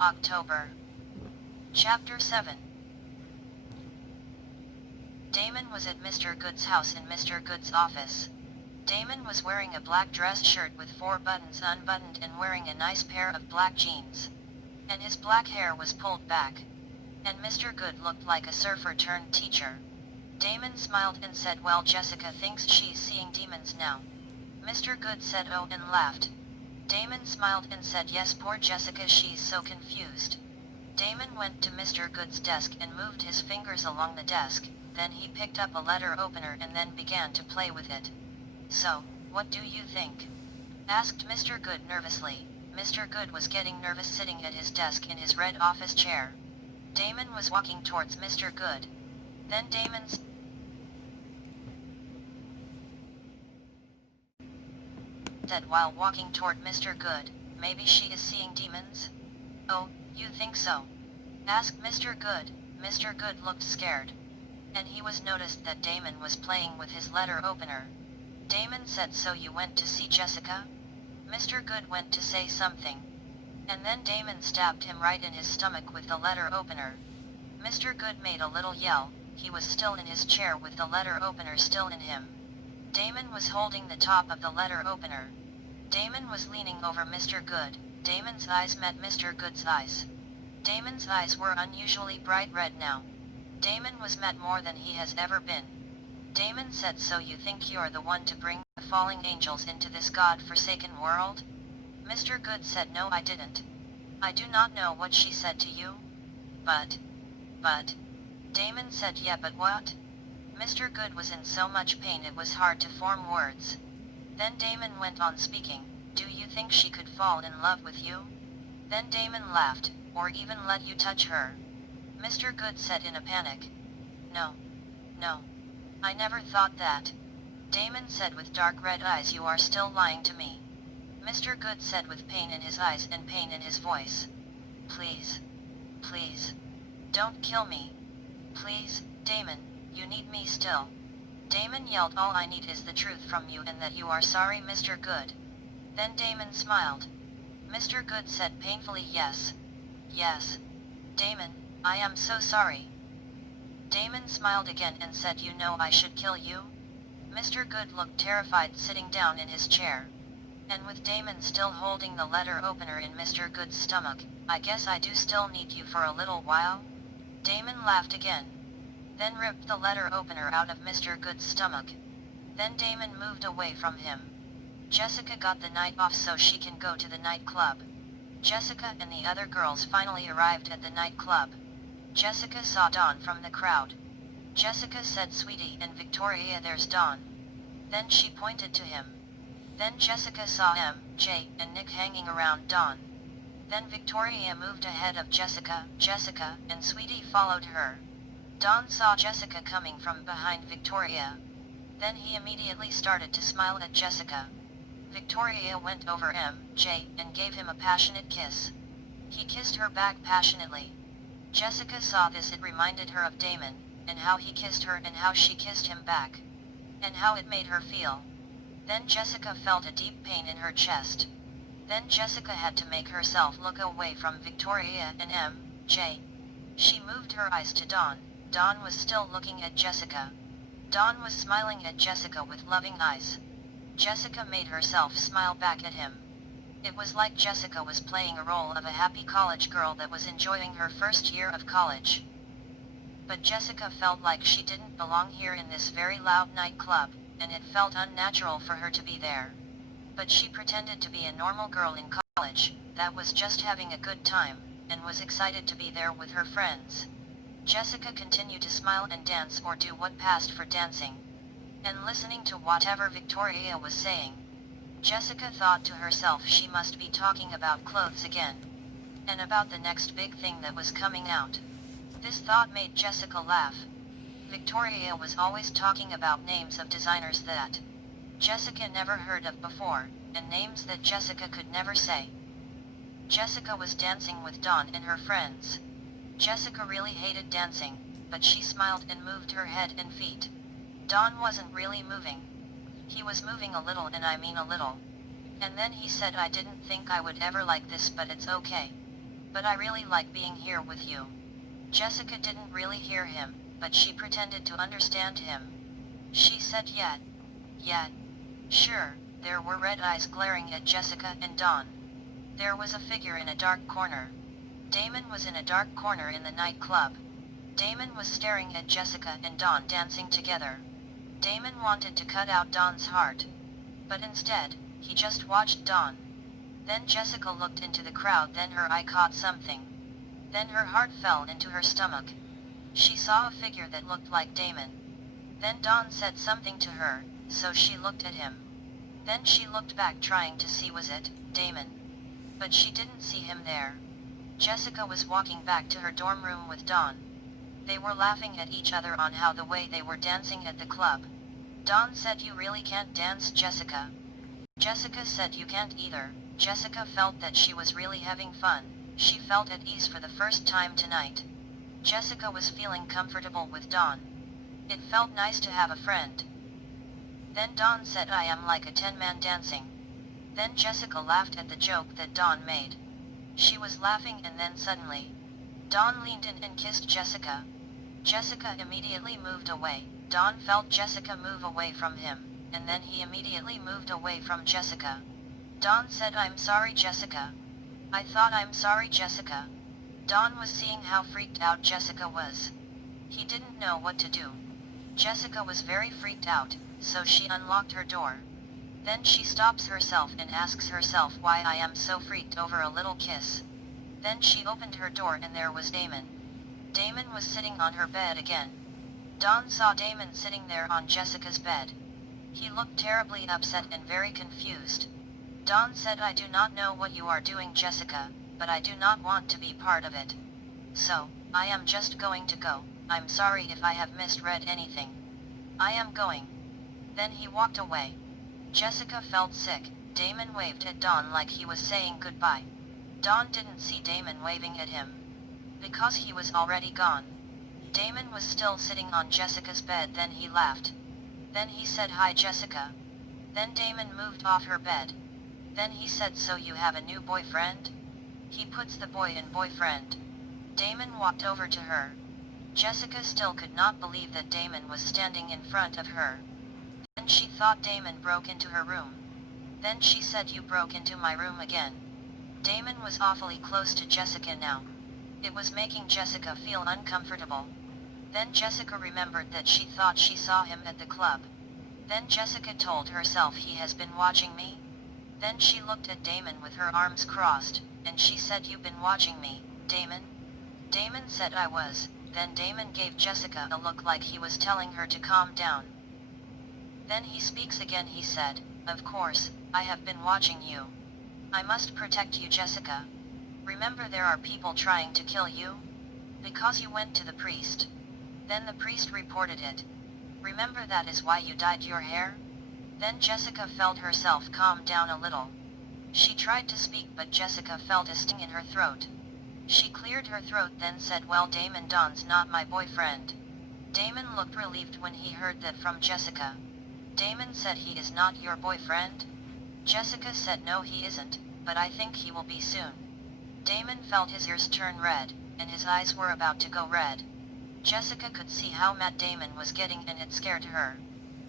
October. Chapter 7. Damon was at Mr. Good's house in Mr. Good's office. Damon was wearing a black dress shirt with 4 buttons unbuttoned and wearing a nice pair of black jeans. And his black hair was pulled back. And Mr. Good looked like a surfer turned teacher. Damon smiled and said, "Well, Jessica thinks she's seeing demons now." Mr. Good said, "Oh," and laughed. Damon smiled and said, "Yes, poor Jessica, she's so confused." Damon went to Mr. Good's desk and moved his fingers along the desk, then he picked up a letter opener and then began to play with it. "So, what do you think?" asked Mr. Good nervously. Mr. Good was getting nervous sitting at his desk in his red office chair. Damon was walking towards Mr. Good. Then Damon said while walking toward Mr. Good, "Maybe she is seeing demons?" "Oh, you think so?" asked Mr. Good. Mr. Good looked scared. And he was noticed that Damon was playing with his letter opener. Damon said, "So you went to see Jessica?" Mr. Good went to say something. And then Damon stabbed him right in his stomach with the letter opener. Mr. Good made a little yell. He was still in his chair with the letter opener still in him. Damon was holding the top of the letter opener. Damon was leaning over Mr. Good. Damon's eyes met Mr. Good's eyes. Damon's eyes were unusually bright red now. Damon was met more than he has ever been. Damon said, "So you think you're the one to bring the falling angels into this God-forsaken world?" Mr. Good said, "No, I didn't. I do not know what she said to you." But. Damon said, "Yeah, but what?" Mr. Good was in so much pain it was hard to form words. Then Damon went on speaking, "Do you think she could fall in love with you?" Then Damon laughed, "Or even let you touch her?" Mr. Good said in a panic, No. I never thought that." Damon said with dark red eyes, "You are still lying to me." Mr. Good said with pain in his eyes and pain in his voice, Please. Don't kill me. Please, Damon, you need me still." Damon yelled, "All I need is the truth from you and that you are sorry, Mr. Good." Then Damon smiled. Mr. Good said painfully, Yes. Damon, I am so sorry." Damon smiled again and said, "You know I should kill you?" Mr. Good looked terrified sitting down in his chair. And with Damon still holding the letter opener in Mr. Good's stomach, "I guess I do still need you for a little while?" Damon laughed again. Then ripped the letter opener out of Mr. Good's stomach. Then Damon moved away from him. Jessica got the night off so she can go to the nightclub. Jessica and the other girls finally arrived at the nightclub. Jessica saw Don from the crowd. Jessica said, "Sweetie and Victoria, there's Don." Then she pointed to him. Then Jessica saw MJ and Nick hanging around Don. Then Victoria moved ahead of Jessica, and Sweetie followed her. Don saw Jessica coming from behind Victoria. Then he immediately started to smile at Jessica. Victoria went over MJ and gave him a passionate kiss. He kissed her back passionately. Jessica saw this. It reminded her of Damon, and how he kissed her and how she kissed him back. And how it made her feel. Then Jessica felt a deep pain in her chest. Then Jessica had to make herself look away from Victoria and MJ. She moved her eyes to Don. Don was still looking at Jessica. Don was smiling at Jessica with loving eyes. Jessica made herself smile back at him. It was like Jessica was playing a role of a happy college girl that was enjoying her first year of college. But Jessica felt like she didn't belong here in this very loud nightclub, and it felt unnatural for her to be there. But she pretended to be a normal girl in college, that was just having a good time, and was excited to be there with her friends. Jessica continued to smile and dance or do what passed for dancing. And listening to whatever Victoria was saying. Jessica thought to herself she must be talking about clothes again. And about the next big thing that was coming out. This thought made Jessica laugh. Victoria was always talking about names of designers that Jessica never heard of before, and names that Jessica could never say. Jessica was dancing with Dawn and her friends. Jessica really hated dancing, but she smiled and moved her head and feet. Dawn wasn't really moving. He was moving a little, and I mean a little. And then he said, "I didn't think I would ever like this, but it's okay." But I really like being here with you. Jessica didn't really hear him, but she pretended to understand him. She said yet. Yet. Sure, there were red eyes glaring at Jessica and Dawn. There was a figure in a dark corner. Damon was in a dark corner in the nightclub. Damon was staring at Jessica and Dawn dancing together. Damon wanted to cut out Dawn's heart. But instead, he just watched Dawn. Then Jessica looked into the crowd, then her eye caught something. Then her heart fell into her stomach. She saw a figure that looked like Damon. Then Dawn said something to her, so she looked at him. Then she looked back trying to see was it Damon. But she didn't see him there. Jessica was walking back to her dorm room with Dawn. They were laughing at each other on how the way they were dancing at the club. Dawn said, "You really can't dance, Jessica." Jessica said, "You can't either." Jessica felt that she was really having fun. She felt at ease for the first time tonight. Jessica was feeling comfortable with Dawn. It felt nice to have a friend. Then Dawn said, "I am like a 10-man dancing." Then Jessica laughed at the joke that Dawn made. She was laughing and then suddenly, Dawn leaned in and kissed Jessica. Jessica immediately moved away. Dawn felt Jessica move away from him, and then he immediately moved away from Jessica. Dawn said, "I'm sorry, Jessica." "I thought I'm sorry, Jessica." Dawn was seeing how freaked out Jessica was. He didn't know what to do. Jessica was very freaked out, so she unlocked her door. Then she stops herself and asks herself why I am so freaked over a little kiss. Then she opened her door and there was Damon. Damon was sitting on her bed again. Dawn saw Damon sitting there on Jessica's bed. He looked terribly upset and very confused. Dawn said, "I do not know what you are doing, Jessica, but I do not want to be part of it. So, I am just going to go. I'm sorry if I have misread anything. I am going." Then he walked away. Jessica felt sick. Damon waved at Dawn like he was saying goodbye. Dawn didn't see Damon waving at him, because he was already gone. Damon was still sitting on Jessica's bed. Then he laughed. Then he said, "Hi, Jessica." Then Damon moved off her bed. Then he said, "So you have a new boyfriend?" He puts the boy in boyfriend. Damon walked over to her. Jessica still could not believe that Damon was standing in front of her. Then she thought Damon broke into her room. Then she said, "You broke into my room again." Damon was awfully close to Jessica now. It was making Jessica feel uncomfortable. Then Jessica remembered that she thought she saw him at the club. Then Jessica told herself, "He has been watching me?" Then she looked at Damon with her arms crossed, and she said, "You've been watching me, Damon?" Damon said, "I was." Then Damon gave Jessica a look like he was telling her to calm down. Then he speaks again. He said, "Of course, I have been watching you. I must protect you, Jessica. Remember, there are people trying to kill you? Because you went to the priest. Then the priest reported it. Remember, that is why you dyed your hair?" Then Jessica felt herself calm down a little. She tried to speak, but Jessica felt a sting in her throat. She cleared her throat, then said, "Well, Damon, Don's not my boyfriend." Damon looked relieved when he heard that from Jessica. Damon said, "He is not your boyfriend?" Jessica said, "No, he isn't, but I think he will be soon." Damon felt his ears turn red, and his eyes were about to go red. Jessica could see how mad Damon was getting, and it scared her.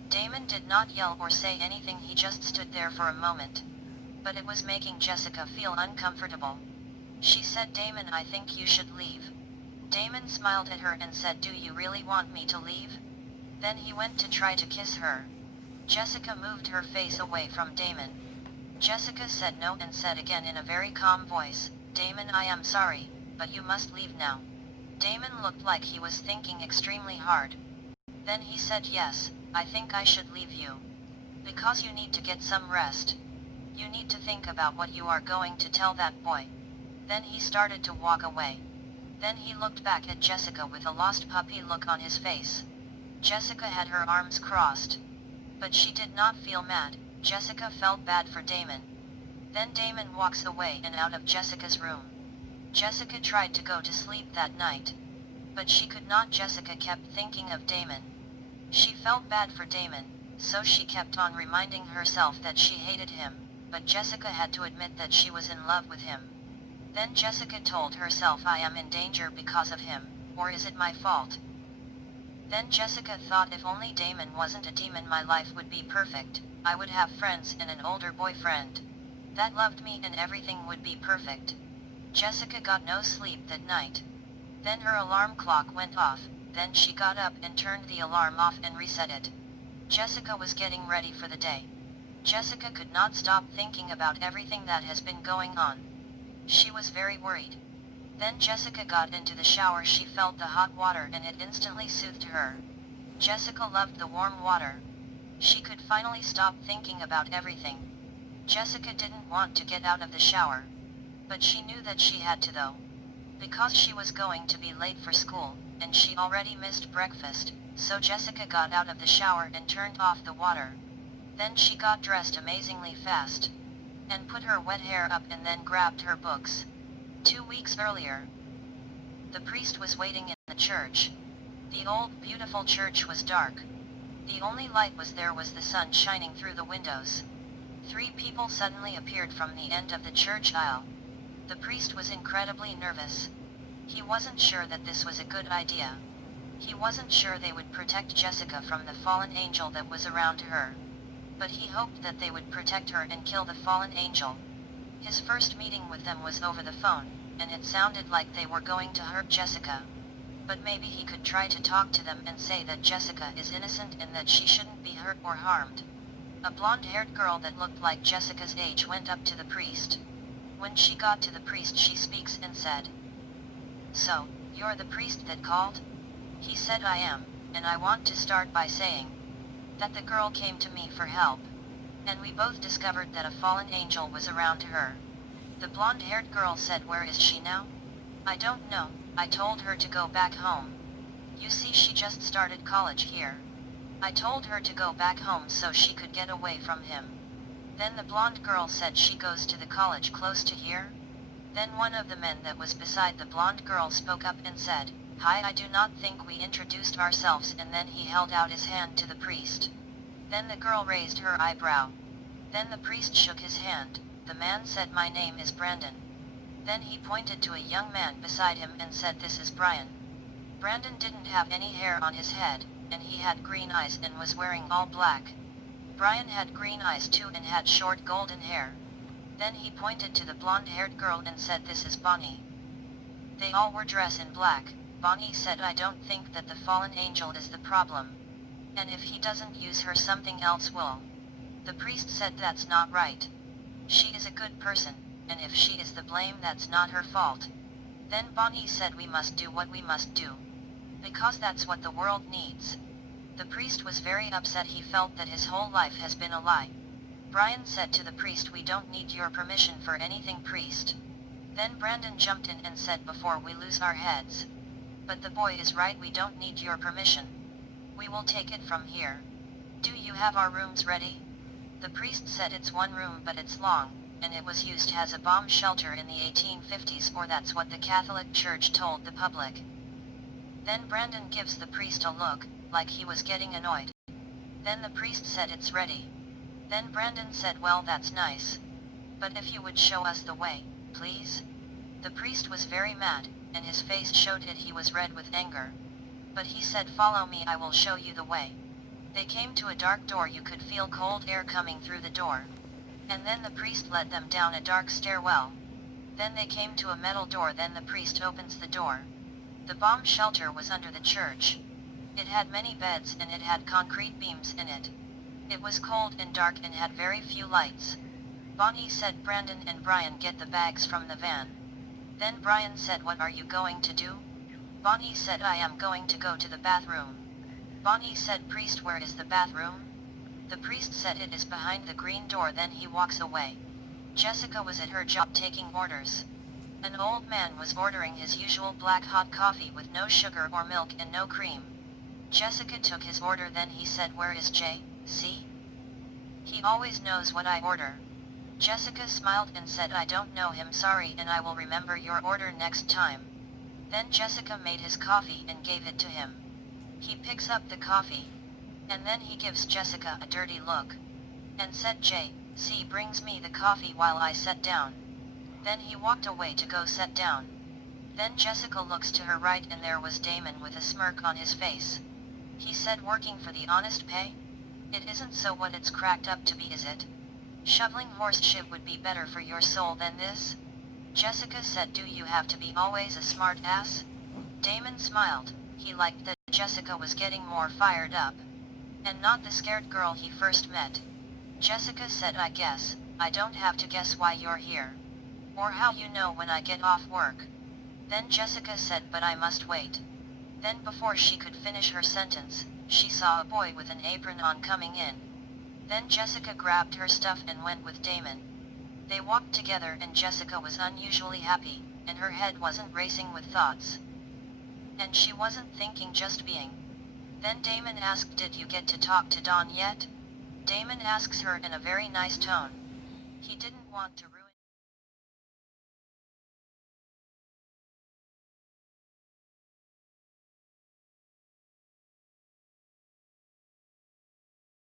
Damon did not yell or say anything. He just stood there for a moment. But it was making Jessica feel uncomfortable. She said, "Damon, I think you should leave." Damon smiled at her and said, "Do you really want me to leave?" Then he went to try to kiss her. Jessica moved her face away from Damon. Jessica said no and said again in a very calm voice, "Damon, I am sorry, but you must leave now." Damon looked like he was thinking extremely hard. Then he said, "Yes, I think I should leave you. Because you need to get some rest. You need to think about what you are going to tell that boy." Then he started to walk away. Then he looked back at Jessica with a lost puppy look on his face. Jessica had her arms crossed. But she did not feel mad. Jessica felt bad for Damon. Then Damon walks away and out of Jessica's room. Jessica tried to go to sleep that night. But she could not. Jessica kept thinking of Damon. She felt bad for Damon, so she kept on reminding herself that she hated him, but Jessica had to admit that she was in love with him. Then Jessica told herself, I am in danger because of him, or is it my fault? Then Jessica thought, if only Damon wasn't a demon, my life would be perfect. I would have friends and an older boyfriend that loved me, and everything would be perfect. Jessica got no sleep that night. Then her alarm clock went off, then she got up and turned the alarm off and reset it. Jessica was getting ready for the day. Jessica could not stop thinking about everything that has been going on. She was very worried. Then Jessica got into the shower. She felt the hot water and it instantly soothed her. Jessica loved the warm water. She could finally stop thinking about everything. Jessica didn't want to get out of the shower, but she knew that she had to though. Because she was going to be late for school, and she already missed breakfast, so Jessica got out of the shower and turned off the water. Then she got dressed amazingly fast, and put her wet hair up and then grabbed her books. 2 weeks earlier, the priest was waiting in the church. The old beautiful church was dark. The only light was the sun shining through the windows. 3 people suddenly appeared from the end of the church aisle. The priest was incredibly nervous. He wasn't sure that this was a good idea. He wasn't sure they would protect Jessica from the fallen angel that was around her. But he hoped that they would protect her and kill the fallen angel. His first meeting with them was over the phone, and it sounded like they were going to hurt Jessica. But maybe he could try to talk to them and say that Jessica is innocent and that she shouldn't be hurt or harmed. A blonde-haired girl that looked like Jessica's age went up to the priest. When she got to the priest, she speaks and said, "So, you're the priest that called?" He said, "I am, and I want to start by saying that the girl came to me for help, and we both discovered that a fallen angel was around her." The blonde-haired girl said, "Where is she now?" "I don't know, I told her to go back home. You see, she just started college here. I told her to go back home so she could get away from him." Then the blonde girl said, "She goes to the college close to here?" Then one of the men that was beside the blonde girl spoke up and said, "Hi, I do not think we introduced ourselves," and then he held out his hand to the priest. Then the girl raised her eyebrow. Then the priest shook his hand. The man said, "My name is Brandon." Then he pointed to a young man beside him and said, "This is Brian." Brandon didn't have any hair on his head, and he had green eyes and was wearing all black. Brian had green eyes too and had short golden hair. Then he pointed to the blonde-haired girl and said, "This is Bonnie." They all were dressed in black. Bonnie said, "I don't think that the fallen angel is the problem. And if he doesn't use her, something else will." The priest said, "That's not right. She is a good person, and if she is the blame, that's not her fault." Then Bonnie said, "We must do what we must do, because that's what the world needs." The priest was very upset. He felt that his whole life has been a lie. Brian said to the priest, "We don't need your permission for anything, priest." Then Brandon jumped in and said, "Before we lose our heads. But the boy is right, we don't need your permission. We will take it from here. Do you have our rooms ready?" The priest said, "It's one room, but it's long, and it was used as a bomb shelter in the 1850s, or that's what the Catholic Church told the public." Then Brandon gives the priest a look, like he was getting annoyed. Then the priest said, "It's ready." Then Brandon said, "Well, that's nice. But if you would show us the way, please?" The priest was very mad, and his face showed it. He was red with anger. But he said, "Follow me, I will show you the way." They came to a dark door. You could feel cold air coming through the door. And then the priest led them down a dark stairwell. Then they came to a metal door. Then the priest opens the door. The bomb shelter was under the church. It had many beds and it had concrete beams in it. It was cold and dark and had very few lights. Bonnie said, "Brandon and Brian, get the bags from the van." Then Brian said, "What are you going to do?" Bonnie said, "I am going to go to the bathroom." Bonnie said, "Priest, where is the bathroom?" The priest said, "It is behind the green door." Then he walks away. Jessica was at her job taking orders. An old man was ordering his usual black hot coffee with no sugar or milk and no cream. Jessica took his order. Then he said, "Where is Jay? See? He always knows what I order." Jessica smiled and said, "I don't know him, sorry, and I will remember your order next time." Then Jessica made his coffee and gave it to him. He picks up the coffee, and then he gives Jessica a dirty look, and said, "Jay, see, brings me the coffee while I sat down." Then he walked away to go sit down. Then Jessica looks to her right and there was Damon with a smirk on his face. He said working for the honest pay? It isn't so what it's cracked up to be, is it? Shoveling horse shit would be better for your soul than this? Jessica said, do you have to be always a smart ass? Damon smiled. He liked that Jessica was getting more fired up. And not the scared girl he first met. Jessica said, I guess, I don't have to guess why you're here. Or how you know when I get off work. Then Jessica said, but I must wait. Then before she could finish her sentence, she saw a boy with an apron on coming in. Then Jessica grabbed her stuff and went with Damon. They walked together and Jessica was unusually happy, and her head wasn't racing with thoughts. And she wasn't thinking, just being. Then Damon asked, did you get to talk to Dawn yet? Damon asks her in a very nice tone. He didn't want to